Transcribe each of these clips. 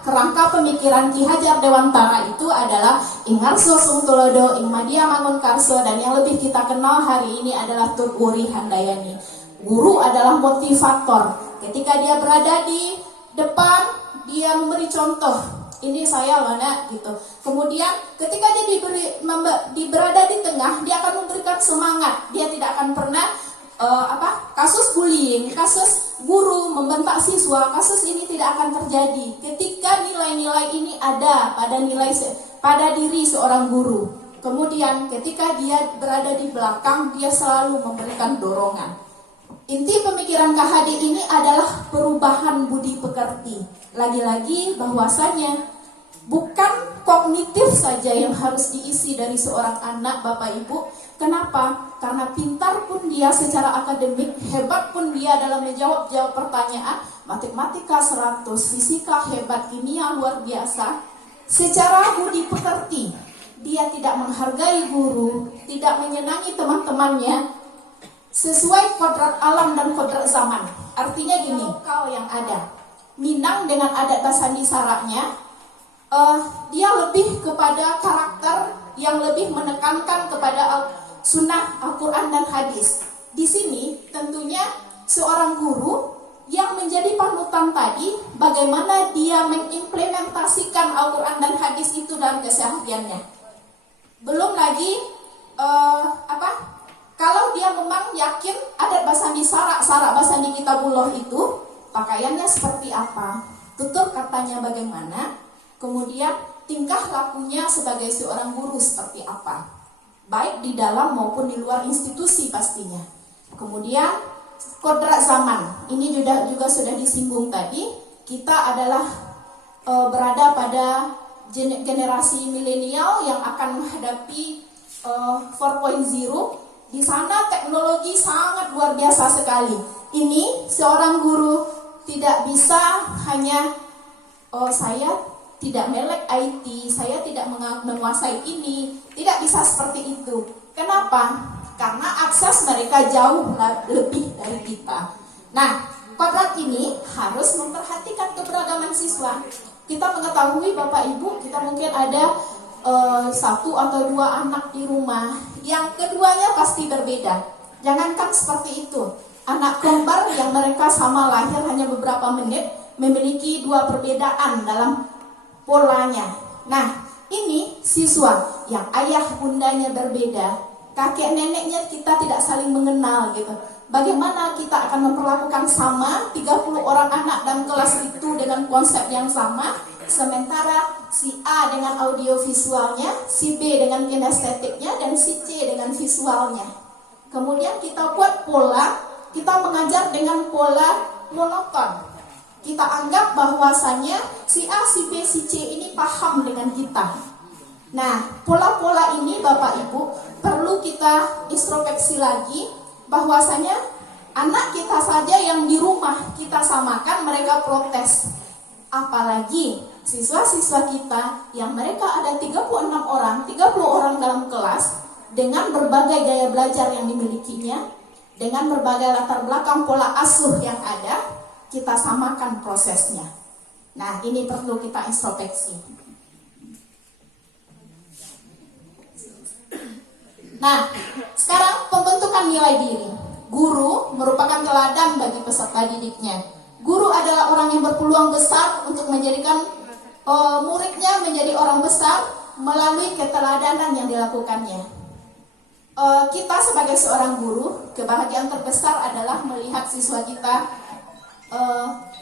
kerangka pemikiran Ki Hajar Dewantara itu adalah Ing Ngarso Sung Tulodo, Ing Madia Mangunkarso, dan yang lebih kita kenal hari ini adalah Tun Wuri Handayani. Guru adalah motivator. Ketika dia berada di depan, dia memberi contoh. Ini saya loh nak, gitu. Kemudian ketika dia berada di tengah, dia akan memberikan semangat. Dia tidak akan pernah kasus bullying, kasus guru membentak siswa, kasus ini tidak akan terjadi ketika nilai-nilai ini ada pada diri seorang guru. Kemudian ketika dia berada di belakang, dia selalu memberikan dorongan. Inti pemikiran KHD ini adalah perubahan budi pekerti. Lagi-lagi bahwasanya bukan kognitif saja yang harus diisi dari seorang anak, Bapak Ibu. Kenapa? Karena pintar pun dia secara akademik, hebat pun dia dalam menjawab pertanyaan, matematika 100, fisika hebat, kimia luar biasa. Secara budi pekerti, dia tidak menghargai guru, tidak menyenangi teman-temannya, sesuai kodrat alam dan kodrat zaman. Artinya gini, kau yang ada Minang dengan adat Basandi Saraknya, dia lebih kepada karakter yang lebih menekankan kepada sunnah Al-Quran dan hadis. Di sini tentunya seorang guru yang menjadi panutan tadi, bagaimana dia mengimplementasikan Al-Quran dan hadis itu dalam kesehariannya. Belum lagi kalau dia memang yakin adat Basandi Sarak Basandi Kitabullah itu pakaiannya seperti apa, tutur katanya bagaimana, kemudian tingkah lakunya sebagai seorang guru seperti apa, baik di dalam maupun di luar institusi pastinya. Kemudian kodrat zaman, ini juga sudah disinggung tadi. Kita adalah berada pada generasi milenial yang akan menghadapi 4.0. Di sana teknologi sangat luar biasa sekali. Ini seorang guru tidak bisa hanya saya tidak melek IT, saya tidak menguasai ini, tidak bisa seperti itu. Kenapa? Karena akses mereka jauh lebih dari kita. Nah, kodrat ini harus memperhatikan keberagaman siswa. Kita mengetahui Bapak Ibu, kita mungkin ada 1 atau 2 anak di rumah, yang keduanya pasti berbeda. Jangankan seperti itu, anak kembar yang mereka sama lahir hanya beberapa menit, memiliki 2 perbedaan dalam polanya. Nah, ini siswa yang ayah bundanya berbeda, kakek neneknya kita tidak saling mengenal gitu. Bagaimana kita akan memperlakukan sama 30 orang anak dalam kelas itu dengan konsep yang sama, sementara si A dengan audio visualnya, si B dengan kinestetiknya, dan si C dengan visualnya. Kemudian kita buat pola, kita mengajar dengan pola monoton. Kita anggap bahwasannya si A, si B, si C ini paham dengan kita. Nah, pola-pola ini Bapak Ibu perlu kita introspeksi lagi, bahwasanya anak kita saja yang di rumah kita samakan, mereka protes. Apalagi siswa-siswa kita yang mereka ada 36 orang, 30 orang dalam kelas, dengan berbagai gaya belajar yang dimilikinya, dengan berbagai latar belakang pola asuh yang ada, kita samakan prosesnya. Nah, ini perlu kita introspeksi. Nah, sekarang pembentukan nilai diri. Guru merupakan teladan bagi peserta didiknya. Guru adalah orang yang berpeluang besar untuk menjadikan muridnya menjadi orang besar melalui keteladanan yang dilakukannya. Kita sebagai seorang guru, kebahagiaan terbesar adalah melihat siswa kita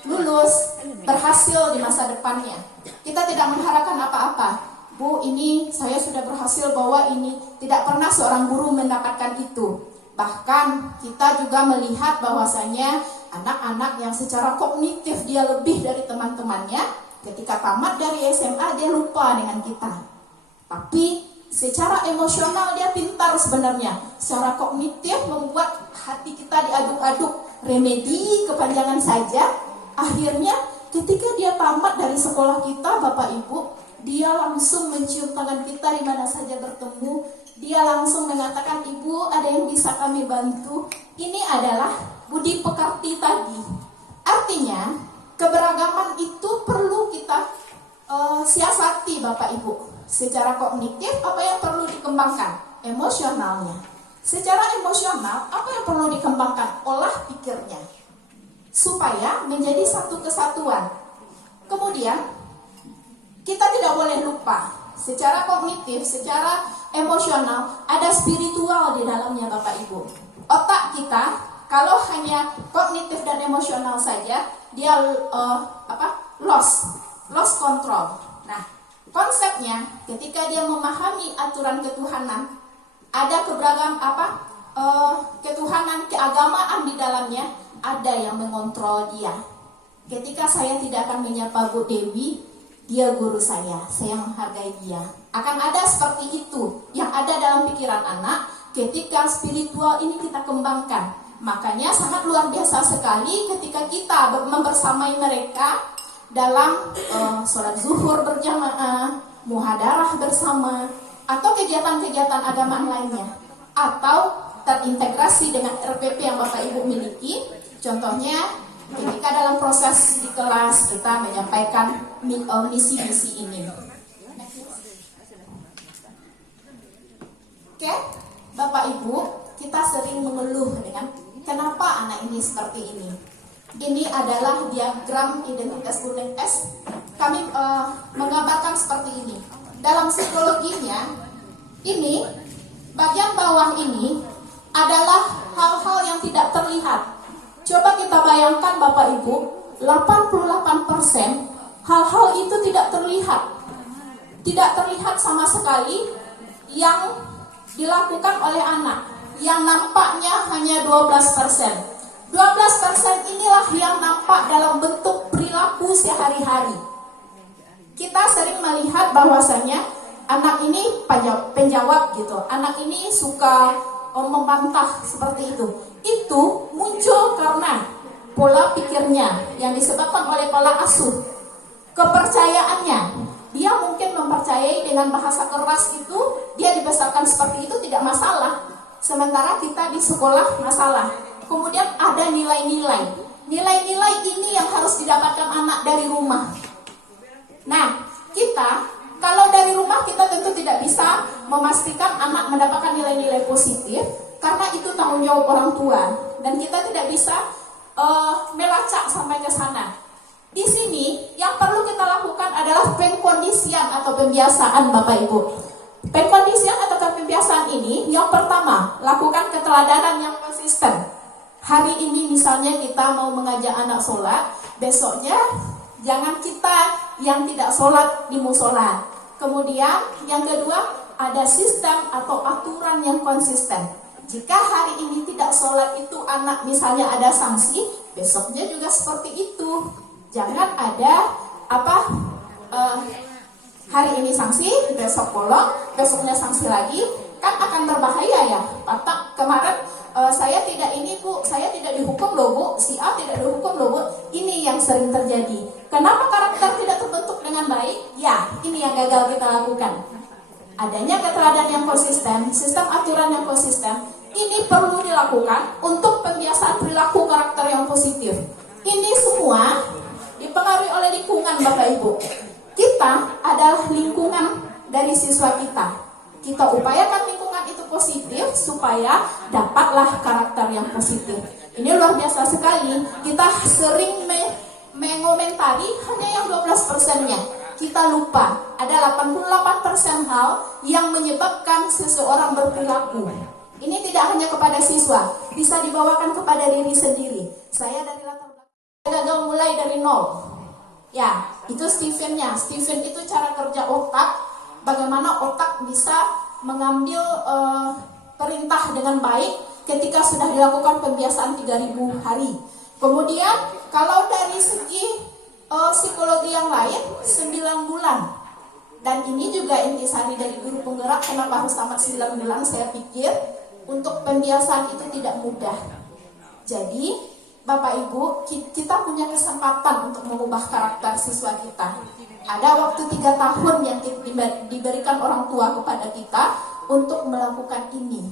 lulus, berhasil di masa depannya. Kita tidak mengharapkan apa-apa. Bu, ini saya sudah berhasil bawa ini. Tidak pernah seorang guru mendapatkan itu. Bahkan kita juga melihat bahwasanya anak-anak yang secara kognitif dia lebih dari teman-temannya, ketika tamat dari SMA dia lupa dengan kita. Tapi secara emosional dia pintar sebenarnya. Secara kognitif membuat hati kita diaduk-aduk, remedi kepanjangan saja. Akhirnya ketika dia tamat dari sekolah kita, Bapak Ibu, dia langsung mencium tangan kita di mana saja bertemu. Dia langsung mengatakan, Ibu, ada yang bisa kami bantu. Ini adalah budi pekerti tadi. Artinya keberagaman itu perlu kita siasati Bapak Ibu. Secara kognitif apa yang perlu dikembangkan? Emosionalnya. Secara emosional apa yang perlu dikembangkan? Olah pikirnya. Supaya menjadi satu kesatuan. Kemudian kita tidak boleh lupa secara kognitif, secara emosional ada spiritual di dalamnya Bapak Ibu. Otak kita kalau hanya kognitif dan emosional saja dia lost control. Nah, konsepnya ketika dia memahami aturan ketuhanan, ada ketuhanan, keagamaan di dalamnya, ada yang mengontrol dia. Ketika saya tidak akan menyapa Bu Dewi, dia guru saya menghargai dia. Akan ada seperti itu yang ada dalam pikiran anak ketika spiritual ini kita kembangkan. Makanya sangat luar biasa sekali ketika kita membersamai mereka dalam sholat zuhur berjamaah, muhadarah bersama, atau kegiatan-kegiatan agama lainnya, atau terintegrasi dengan RPP yang Bapak Ibu miliki. Contohnya ketika dalam proses di kelas kita menyampaikan misi-misi ini. Oke, Bapak Ibu, kita sering mengeluh dengan kenapa anak ini seperti ini. Ini adalah diagram identitas kuning S. Kami menggambarkan seperti ini. Dalam psikologinya, ini bagian bawah ini adalah hal-hal yang tidak terlihat. Coba kita bayangkan Bapak Ibu, 88% hal-hal itu tidak terlihat. Tidak terlihat sama sekali yang dilakukan oleh anak. Yang nampaknya hanya 12%. 12% inilah yang nampak dalam bentuk perilaku sehari-hari. Kita sering melihat bahwasanya anak ini penjawab gitu. Anak ini suka membantah seperti itu. Itu muncul karena pola pikirnya yang disebabkan oleh pola asuh. Kepercayaannya, dia mungkin mempercayai dengan bahasa keras itu, dia dibesarkan seperti itu tidak masalah. Sementara kita di sekolah masalah. Kemudian ada nilai-nilai. Nilai-nilai ini yang harus didapatkan anak dari rumah. Nah, kita kalau dari rumah kita tentu tidak bisa memastikan anak mendapatkan nilai-nilai positif karena itu tanggung jawab orang tua dan kita tidak bisa melacak sampai ke sana. Di sini yang perlu kita lakukan adalah pengkondisian atau pembiasaan Bapak Ibu. Pengkondisian atau pembiasaan ini yang pertama, lakukan keteladanan yang konsisten. Hari ini misalnya kita mau mengajak anak sholat, besoknya jangan kita yang tidak sholat di musola. Kemudian yang kedua, ada sistem atau aturan yang konsisten. Jika hari ini tidak sholat itu anak misalnya ada sanksi, besoknya juga seperti itu. Jangan ada hari ini sanksi, besok bolong, besoknya sanksi lagi, kan akan berbahaya ya. Kemarin saya tidak ini Bu, saya tidak dihukum loh Bu, si A tidak dihukum loh Bu. Ini yang sering terjadi. Kenapa karakter tidak terbentuk dengan baik? Ya, ini yang gagal kita lakukan. Adanya keteladanan yang konsisten, sistem aturan yang konsisten, ini perlu dilakukan untuk pembiasaan perilaku karakter yang positif. Ini semua dipengaruhi oleh lingkungan Bapak Ibu. Kita adalah lingkungan dari siswa kita. Kita upayakan lingkungan itu positif supaya dapatlah karakter yang positif. Ini luar biasa sekali. Kita sering mengomentari hanya yang 12%-nya. Kita lupa ada 88% hal yang menyebabkan seseorang berperilaku. Ini tidak hanya kepada siswa, bisa dibawakan kepada diri sendiri. Saya dari latar belakang gagal mulai dari nol. Ya, itu Steven-nya. Steven itu cara kerja otak. Bagaimana otak bisa mengambil perintah dengan baik ketika sudah dilakukan pembiasaan 3000 hari. Kemudian kalau dari segi psikologi yang lain 9 bulan. Dan ini juga intisari dari guru penggerak. Kenapa harus tamat 9 bulan? Saya pikir untuk pembiasaan itu tidak mudah. Jadi Bapak Ibu, kita punya kesempatan untuk mengubah karakter siswa kita. Ada waktu 3 tahun yang diberikan orang tua kepada kita untuk melakukan ini.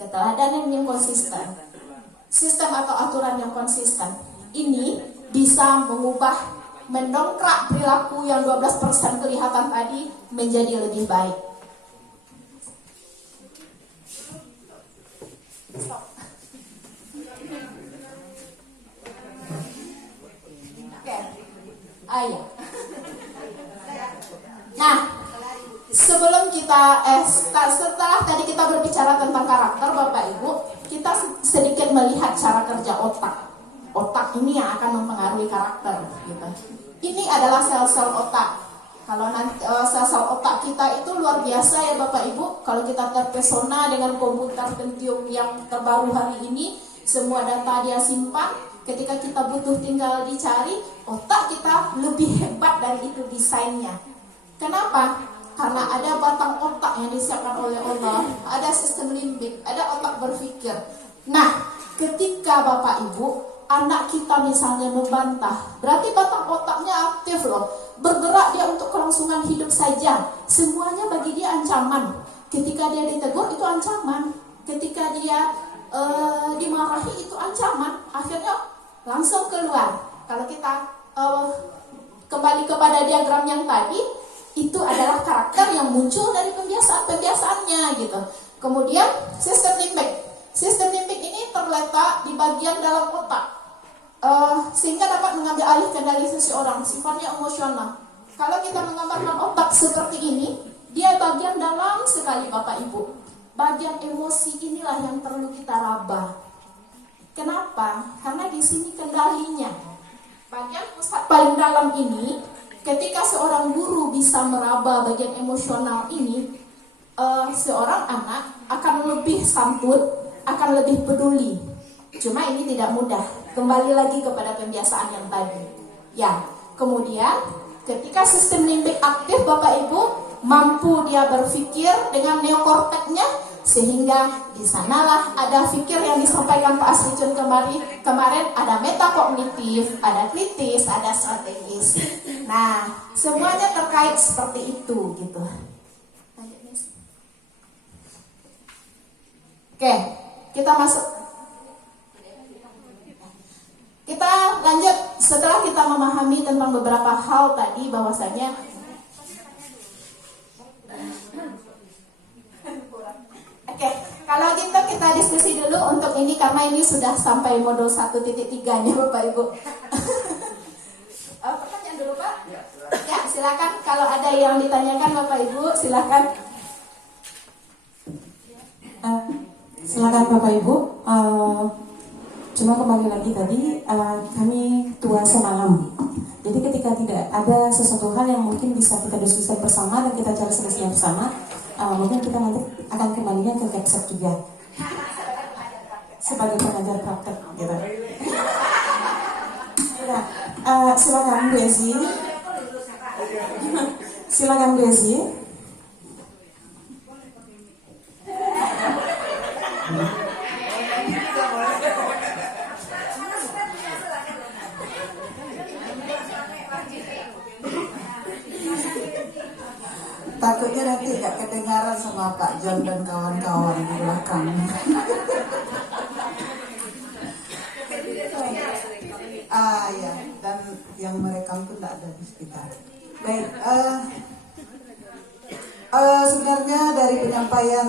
Keteladanan yang konsisten, sistem atau aturan yang konsisten. Ini bisa mengubah mendongkrak perilaku yang 12% kelihatan tadi menjadi lebih baik. Oke. Ayo. Nah, sebelum kita setelah tadi kita berbicara tentang karakter Bapak Ibu, kita sedikit melihat cara kerja otak. Otak ini yang akan mempengaruhi karakter gitu. Ini adalah sel-sel otak. Kalau nanti sel-sel otak kita itu luar biasa ya Bapak Ibu. Kalau kita terpesona dengan komputer Pentium yang terbaru hari ini, semua data dia simpan. Ketika kita butuh tinggal dicari, otak kita lebih hebat dari itu desainnya. Kenapa? Karena ada batang otak yang disiapkan oleh Allah, ada sistem limbik, ada otak berpikir. Nah, ketika Bapak Ibu, anak kita misalnya membantah, berarti batang otaknya aktif loh, bergerak dia untuk kelangsungan hidup saja. Semuanya bagi dia ancaman. Ketika dia ditegur itu ancaman, ketika dia dimarahi itu ancaman, akhirnya langsung keluar. Kalau kita kembali kepada diagram yang tadi, itu adalah karakter yang muncul dari pembiasaan-pembiasaannya gitu. Kemudian sistem limbik. Sistem limbik ini terletak di bagian dalam otak, sehingga dapat mengambil alih kendali seseorang, sifatnya emosional. Kalau kita menggambarkan otak seperti ini, dia bagian dalam sekali Bapak Ibu. Bagian emosi inilah yang perlu kita raba. Kenapa? Karena di sini kendalinya. Bagian pusat paling dalam ini, ketika seorang guru bisa meraba bagian emosional ini, seorang anak akan lebih santun, akan lebih peduli. Cuma ini tidak mudah. Kembali lagi kepada pembiasaan yang tadi. Ya, kemudian ketika sistem limbik aktif Bapak Ibu, mampu dia berpikir dengan neokorteknya, sehingga di sanalah ada pikir yang disampaikan Pak Asricun kemarin, ada metakognitif, ada kritis, ada strategis. Nah, semuanya terkait seperti itu gitu. Oke, kita masuk. Kita lanjut setelah kita memahami tentang beberapa hal tadi, bahwasanya oke, kalau gitu kita diskusi dulu untuk ini, karena ini sudah sampai modul 1.3 nya Bapak Ibu. Pertanyaan dulu Pak. Ya, silakan. Kalau ada yang ditanyakan Bapak Ibu, silakan. Silakan Bapak Ibu. Cuma kembali lagi tadi, kami tua semalam. Jadi ketika tidak ada sesuatu hal yang mungkin bisa kita diskusikan bersama dan kita cari solusinya bersama, mungkin kita nanti akan kembalinya ke Capsek juga sebagai pengajar praktek gitu. Ya, silakan Bu Ezi. Silakan Bu Ezi. Takutnya nanti gak kedengaran sama Pak John dan kawan-kawan di belakang. Ya, dan yang merekam pun tidak ada di sekitar. Baik, sebenarnya dari penyampaian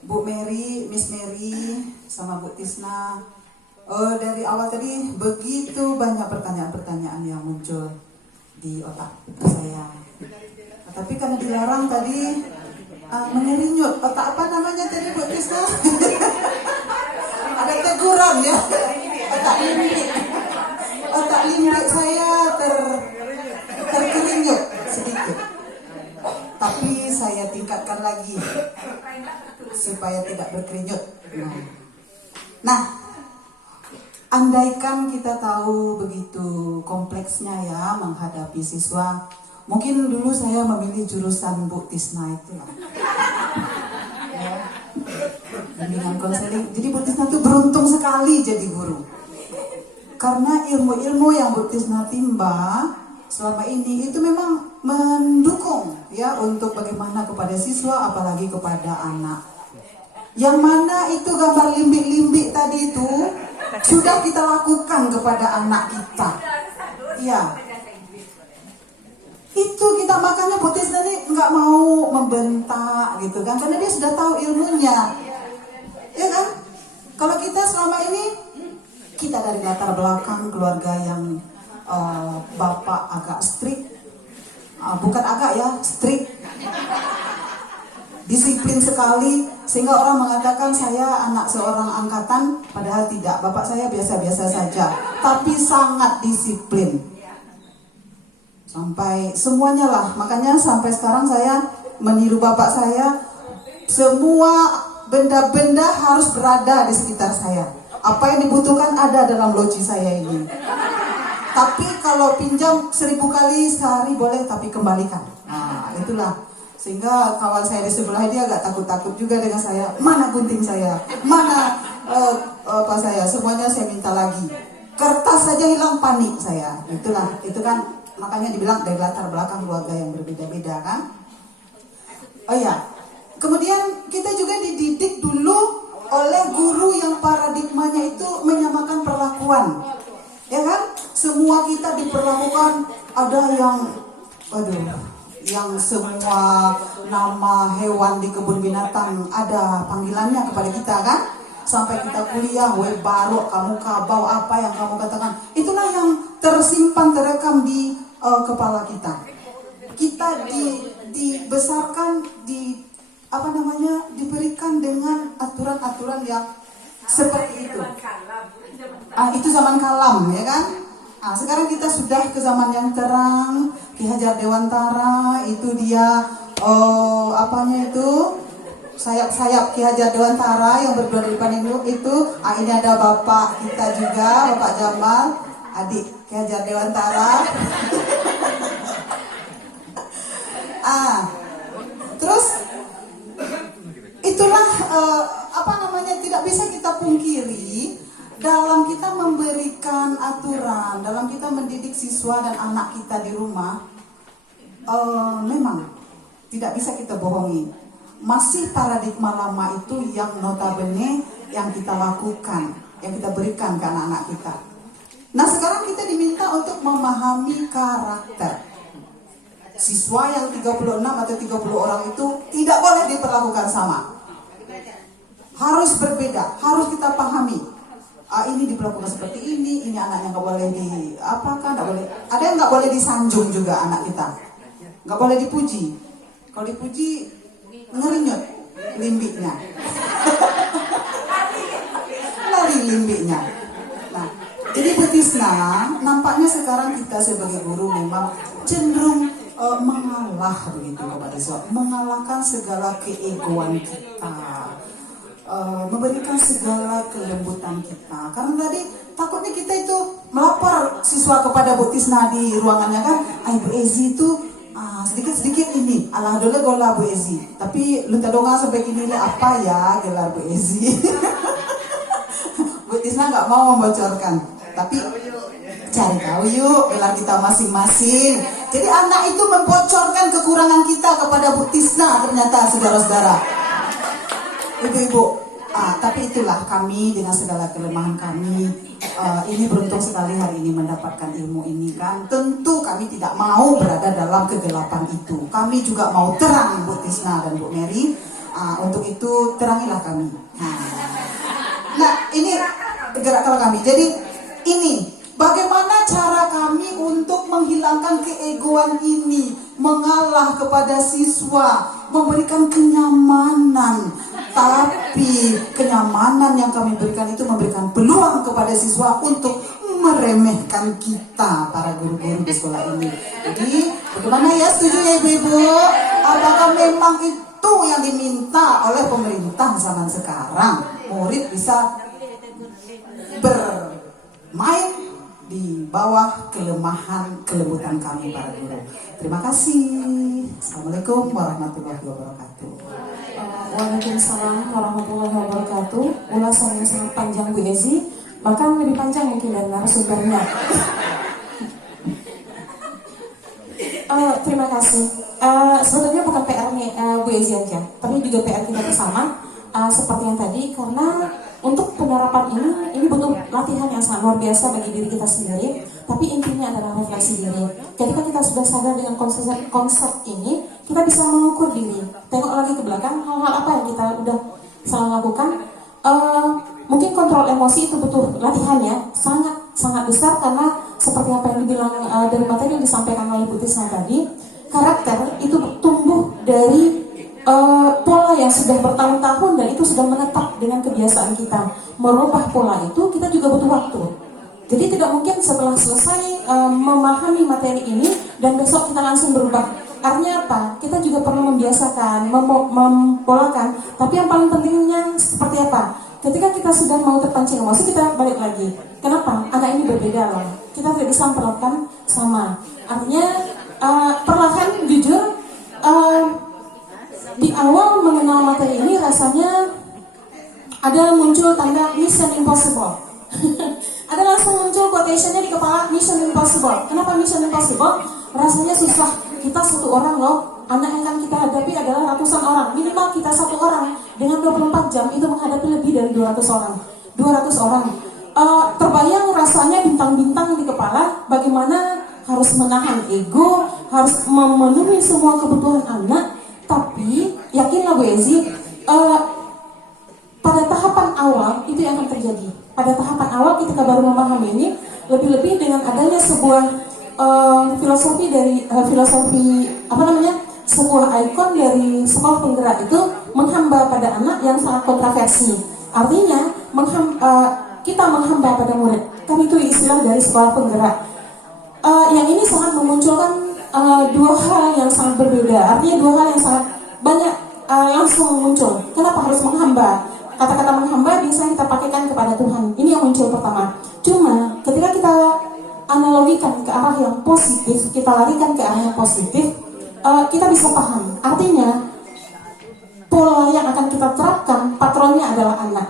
Bu Mary, Miss Mary, sama Bu Tisna, dari awal tadi begitu banyak pertanyaan-pertanyaan yang muncul di otak saya. Tapi karena dilarang tadi mengerinyut. Otak apa namanya tadi Bu Tisna? Ada teguran ya. Otak limbik. Otak limbik saya terkerinyut sedikit. Tapi saya tingkatkan lagi supaya tidak berkerinyut. Nah, andaikan kita tahu begitu kompleksnya ya menghadapi siswa. Mungkin dulu saya memilih jurusan Bu Tisna itu lah. Ya. Bimbingan konseling. Jadi Bu Tisna itu beruntung sekali jadi guru. Karena ilmu-ilmu yang Bu Tisna timba selama ini itu memang mendukung ya untuk bagaimana kepada siswa, apalagi kepada anak. Yang mana itu gambar limbik-limbik tadi itu sudah kita lakukan kepada anak kita. Iya. Itu kita makanya Bu Tisna ini nggak mau membentak gitu kan, karena dia sudah tahu ilmunya, ya kan? Kalau kita selama ini kita dari latar belakang keluarga yang bapak agak strict, bukan agak ya, strict, disiplin sekali, sehingga orang mengatakan saya anak seorang angkatan, padahal tidak. Bapak saya biasa-biasa saja, tapi sangat disiplin. Sampai semuanya lah, makanya sampai sekarang saya meniru bapak saya, semua benda-benda harus berada di sekitar saya. Apa yang dibutuhkan ada dalam loji saya ini. Tapi kalau pinjam 1000 kali sehari boleh, tapi kembalikan. Nah, itulah. Sehingga kawan saya di sebelah dia agak takut-takut juga dengan saya. Mana gunting saya? Mana apa saya? Semuanya saya minta lagi. Kertas saja hilang, panik saya. Itulah, itu kan makanya dibilang dari latar belakang keluarga yang berbeda-beda kan. Oh ya, kemudian kita juga dididik dulu oleh guru yang paradigmanya itu menyamakan perlakuan, ya kan? Semua kita diperlakukan, ada yang, yang semua nama hewan di kebun binatang ada panggilannya kepada kita kan? Sampai kita kuliah, barok, kamu kabau, apa yang kamu katakan, itulah yang tersimpan, terekam di kepala kita. Kita dibesarkan, diberikan dengan aturan-aturan yang seperti itu. Itu zaman kalam, ya kan? Sekarang kita sudah ke zaman yang terang. Ki Hajar Dewantara itu dia sayap-sayap Ki Hajar Dewantara yang berdua di depan itu. Ini ada bapak kita juga, Bapak Jamal, adik Ki Hajar Dewantara. Terus itulah tidak bisa kita pungkiri dalam kita memberikan aturan, dalam kita mendidik siswa dan anak kita di rumah, memang tidak bisa kita bohongi. Masih paradigma lama itu yang notabene yang kita lakukan, yang kita berikan ke anak-anak kita. Nah, sekarang kita diminta untuk memahami karakter. Siswa yang 36 atau 30 orang itu tidak boleh diperlakukan sama. Harus berbeda, harus kita pahami. Ini diperlakukan seperti ini anaknya nggak boleh nggak boleh. Ada yang nggak boleh disanjung juga anak kita. Nggak boleh dipuji. Kalau dipuji, ngerinyut limbiknya. Lari limbiknya. Nah, jadi Bu Tisna, nampaknya sekarang kita sebagai guru memang cenderung mengalah begitu kepada siswa, mengalahkan segala keegoan kita, memberikan segala kelembutan kita. Karena tadi takutnya kita itu melapor siswa kepada Bu Tisna di ruangannya kan, Bu Ezi itu sedikit-sedikit ini, alah dole gola Bu Ezi. Tapi lu tadonga sampai kini apa ya gelar Bu Ezi. Bu Tisna nggak mau membocorkan, tapi cari tahu yuk gelar kita masing-masing. Jadi anak itu membocorkan kekurangan kita kepada Bu Tisna ternyata, saudara-saudara. Ibu-ibu, tapi itulah kami dengan segala kelemahan kami, ini beruntung sekali hari ini mendapatkan ilmu ini kan. Tentu kami tidak mau berada dalam kegelapan itu. Kami juga mau terang, Bu Tisna dan Bu Mary. Untuk itu terangilah kami. Nah, ini gerak kalau kami. Jadi ini bagaimana cara kami untuk menghilangkan keegoan ini, mengalah kepada siswa, memberikan kenyamanan. Tapi kenyamanan yang kami berikan itu memberikan peluang kepada siswa untuk meremehkan kita, para guru-guru di sekolah ini. Jadi bagaimana ya, setuju ya ibu-ibu? Apakah memang itu yang diminta oleh pemerintah zaman sekarang? Murid bisa bermain di bawah kelembutan kami para guru. Terima kasih. Assalamualaikum warahmatullahi wabarakatuh. Waalaikumsalam warahmatullahi wabarakatuh. Ulasan yang sangat panjang Bu Ezi, bahkan lebih panjang mungkin dari narasumbernya. Terima kasih. Sebetulnya bukan PR-nya Bu Ezi aja, tapi juga PR kita bersama. Seperti yang tadi, karena Untuk penerapan ini butuh latihan yang sangat luar biasa bagi diri kita sendiri, tapi intinya adalah refleksi diri. Ketika kita sudah sadar dengan konsep ini, kita bisa mengukur diri, tengok lagi ke belakang hal-hal apa yang kita udah salah lakukan. Mungkin kontrol emosi itu butuh latihan ya, sangat besar, karena seperti apa yang dibilang dari materi yang disampaikan oleh Bu Tisna tadi, karakter itu tumbuh dari pola yang sudah bertahun-tahun dan itu sudah menetap dengan kebiasaan kita. Merubah pola itu kita juga butuh waktu. Jadi tidak mungkin setelah selesai memahami materi ini dan besok kita langsung berubah. Artinya apa? Kita juga perlu membiasakan, mempolakan. Tapi yang paling pentingnya seperti apa? Ketika kita sudah mau terpancing emosi, kita balik lagi. Kenapa? Anak ini berbeda loh. Kita tidak bisa memperlakukan sama. Artinya perlahan, jujur, di awal mengenal materi ini rasanya ada muncul tanda Mission Impossible. Ada langsung muncul quotationnya di kepala, Mission Impossible. Kenapa Mission Impossible? Rasanya susah. Kita satu orang loh, anak yang akan kita hadapi adalah ratusan orang. Minimal kita satu orang dengan 24 jam itu menghadapi lebih dari 200 orang. 200 orang. Terbayang rasanya bintang-bintang di kepala, bagaimana harus menahan ego, harus memenuhi semua kebutuhan anak. Tapi yakinlah Bu Ezi, pada tahapan awal itu yang akan terjadi. Pada tahapan awal ketika baru memahami ini, lebih-lebih dengan adanya sebuah filosofi sebuah ikon dari sekolah penggerak itu menghamba pada anak yang sangat kontroversi. Artinya kita menghamba pada murid. Kan itu istilah dari sekolah penggerak. Yang ini sangat memunculkan dua hal yang sangat berbeda. Artinya dua hal yang sangat banyak langsung muncul. Kenapa harus menghamba? Kata-kata menghamba biasanya kita pakaikan kepada Tuhan. Ini yang muncul pertama. Cuma ketika kita analogikan ke arah yang positif, kita larikan ke arah yang positif, kita bisa paham. Artinya pola yang akan kita terapkan, patronnya adalah anak.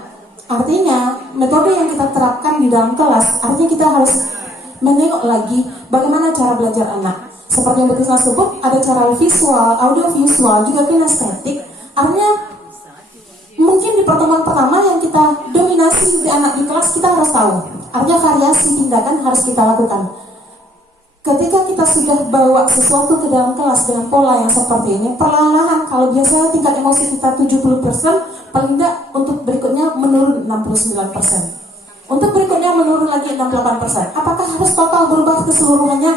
Artinya metode yang kita terapkan di dalam kelas, artinya kita harus menengok lagi bagaimana cara belajar anak. Seperti yang Betisna sebut, ada cara visual, audio visual, juga kinestetik. Artinya mungkin di pertemuan pertama yang kita dominasi di anak di kelas, kita harus tahu. Artinya variasi tindakan harus kita lakukan. Ketika kita sudah bawa sesuatu ke dalam kelas dengan pola yang seperti ini, perlahan-lahan, kalau biasanya tingkat emosi kita 70%, paling tidak untuk berikutnya menurun 69%. Untuk berikutnya menurun lagi 68%. Apakah harus total berubah keseluruhannya?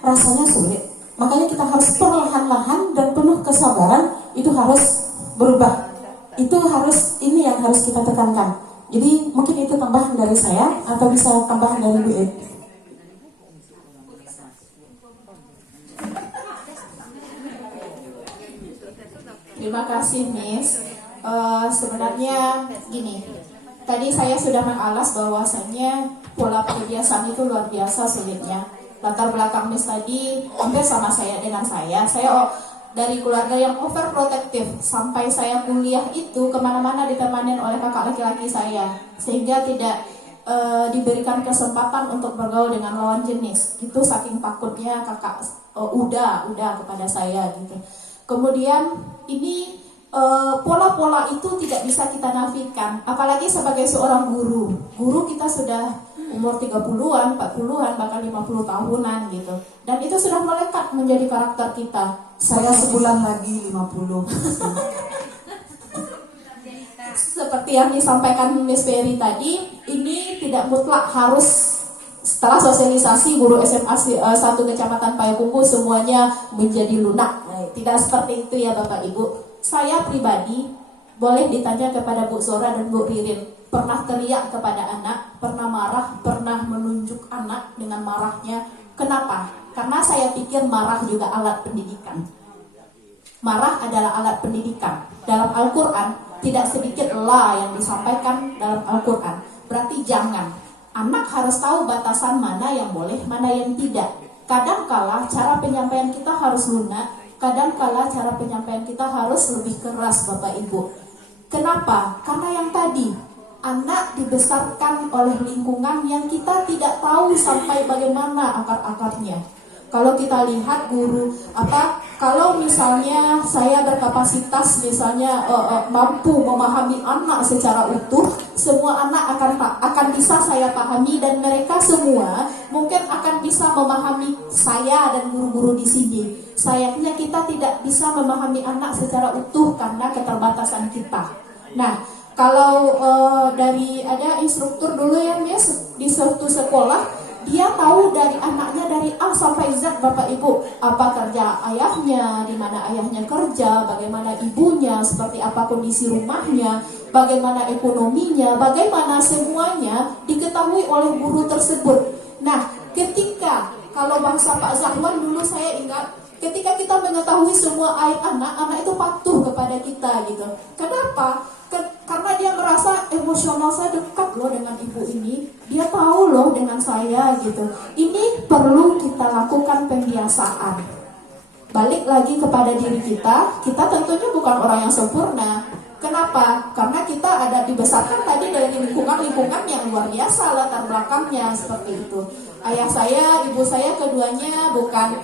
Rasanya sulit. Makanya kita harus perlahan-lahan dan penuh kesabaran, itu harus berubah. Itu harus, ini yang harus kita tekankan. Jadi mungkin itu tambahan dari saya, atau bisa tambahan dari Bu Ed. Terima kasih Miss. Sebenarnya gini, tadi saya sudah mengalas bahwasanya pola kebiasaan itu luar biasa sulitnya. Latar belakang Miss tadi hampir sama saya dengan saya. Saya dari keluarga yang overprotective, sampai saya kuliah itu kemana-mana ditemanin oleh kakak laki-laki saya, sehingga tidak diberikan kesempatan untuk bergaul dengan lawan jenis. Itu saking takutnya kakak udah kepada saya gitu. Kemudian ini pola-pola itu tidak bisa kita nafikan, apalagi sebagai seorang guru. Guru kita sudah umur 30-an, 40-an, bahkan 50 tahunan gitu. Dan itu sudah melekat menjadi karakter kita. Saya sebulan lagi 50. Seperti yang disampaikan Miss Ferry tadi, ini tidak mutlak harus setelah sosialisasi guru SMA 1 Kecamatan Payakumbuh semuanya menjadi lunak. Tidak seperti itu ya Bapak Ibu. Saya pribadi boleh ditanya kepada Bu Zora dan Bu Ririn, pernah teriak kepada anak, pernah marah, pernah menunjuk anak dengan marahnya. Kenapa? Karena saya pikir marah juga alat pendidikan. Marah adalah alat pendidikan. Dalam Al-Quran tidak sedikit la yang disampaikan dalam Al-Quran. Berarti jangan. Anak harus tahu batasan mana yang boleh, mana yang tidak. Kadangkala cara penyampaian kita harus lunak, kadangkala cara penyampaian kita harus lebih keras Bapak Ibu. Kenapa? Karena yang tadi, anak dibesarkan oleh lingkungan yang kita tidak tahu sampai bagaimana akar-akarnya. Kalau kita lihat guru kalau misalnya saya berkapasitas misalnya mampu memahami anak secara utuh, semua anak akan bisa saya pahami dan mereka semua mungkin akan bisa memahami saya dan guru-guru di sini. Sayangnya kita tidak bisa memahami anak secara utuh karena keterbatasan kita. Nah, kalau dari ada instruktur dulu ya Miss di suatu sekolah, dia tahu dari anaknya dari A sampai Z, Bapak Ibu, apa kerja ayahnya, di mana ayahnya kerja, bagaimana ibunya, seperti apa kondisi rumahnya, bagaimana ekonominya, bagaimana semuanya diketahui oleh guru tersebut. Nah, ketika kalau bangsa Pak Zahwan dulu saya ingat, ketika kita mengetahui semua aib anak itu patuh kepada kita gitu. Kenapa? Karena dia merasa emosional saya dekat loh dengan ibu ini, dia tahu loh dengan saya gitu. Ini perlu kita lakukan pembiasaan. Balik lagi kepada diri kita tentunya bukan orang yang sempurna. Kenapa? Karena kita ada dibesarkan tadi dari lingkungan yang luar biasa latar belakangnya seperti itu. Ayah saya, ibu saya keduanya bukan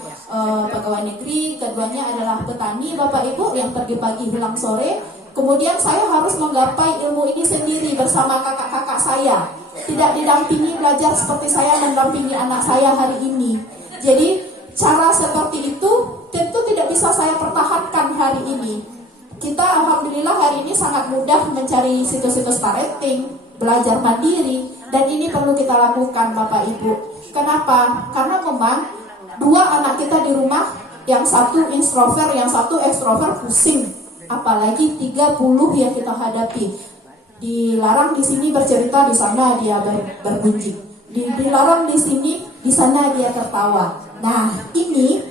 pegawai negeri, keduanya adalah petani Bapak Ibu yang pergi pagi pulang sore. Kemudian saya harus menggapai ilmu ini sendiri bersama kakak-kakak saya. Tidak didampingi belajar seperti saya mendampingi anak saya hari ini. Jadi cara seperti itu tentu tidak bisa saya pertahankan hari ini. Kita alhamdulillah hari ini sangat mudah mencari situs-situs parenting, belajar mandiri, dan ini perlu kita lakukan Bapak Ibu. Kenapa? Karena memang dua anak kita di rumah, yang satu introvert, yang satu ekstrovert, pusing. Apalagi 30 yang kita hadapi. Dilarang di sini bercerita, di sana dia bergunjing. Dilarang di sini, di sana dia tertawa. Nah, ini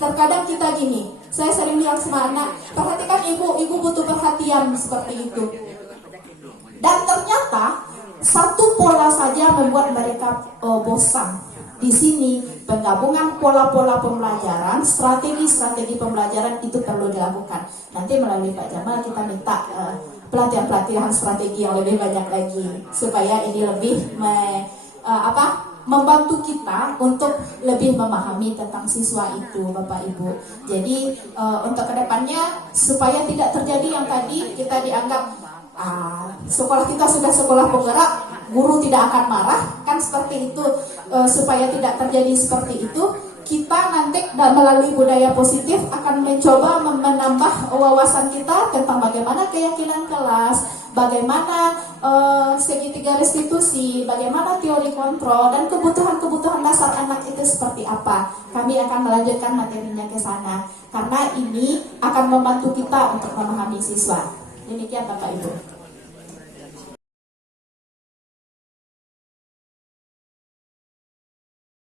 terkadang kita gini. Saya sering bilang sama anak, perhatikan ibu butuh perhatian seperti itu. Dan ternyata satu pola saja membuat mereka bosan. Di sini penggabungan pola-pola pembelajaran, strategi-strategi pembelajaran itu perlu dilakukan. Nanti melalui Pak Jamal kita minta pelatihan-pelatihan strategi yang lebih banyak lagi supaya ini lebih membantu kita untuk lebih memahami tentang siswa itu Bapak Ibu. Jadi untuk kedepannya supaya tidak terjadi yang tadi kita dianggap sekolah kita sudah sekolah penggerak, guru tidak akan marah, kan seperti itu. Supaya tidak terjadi seperti itu, kita nanti melalui budaya positif akan mencoba menambah wawasan kita tentang bagaimana keyakinan kelas, bagaimana segitiga restitusi, bagaimana teori kontrol, dan kebutuhan-kebutuhan dasar anak itu seperti apa. Kami akan melanjutkan materinya ke sana, karena ini akan membantu kita untuk memahami siswa. Demikian Bapak Ibu.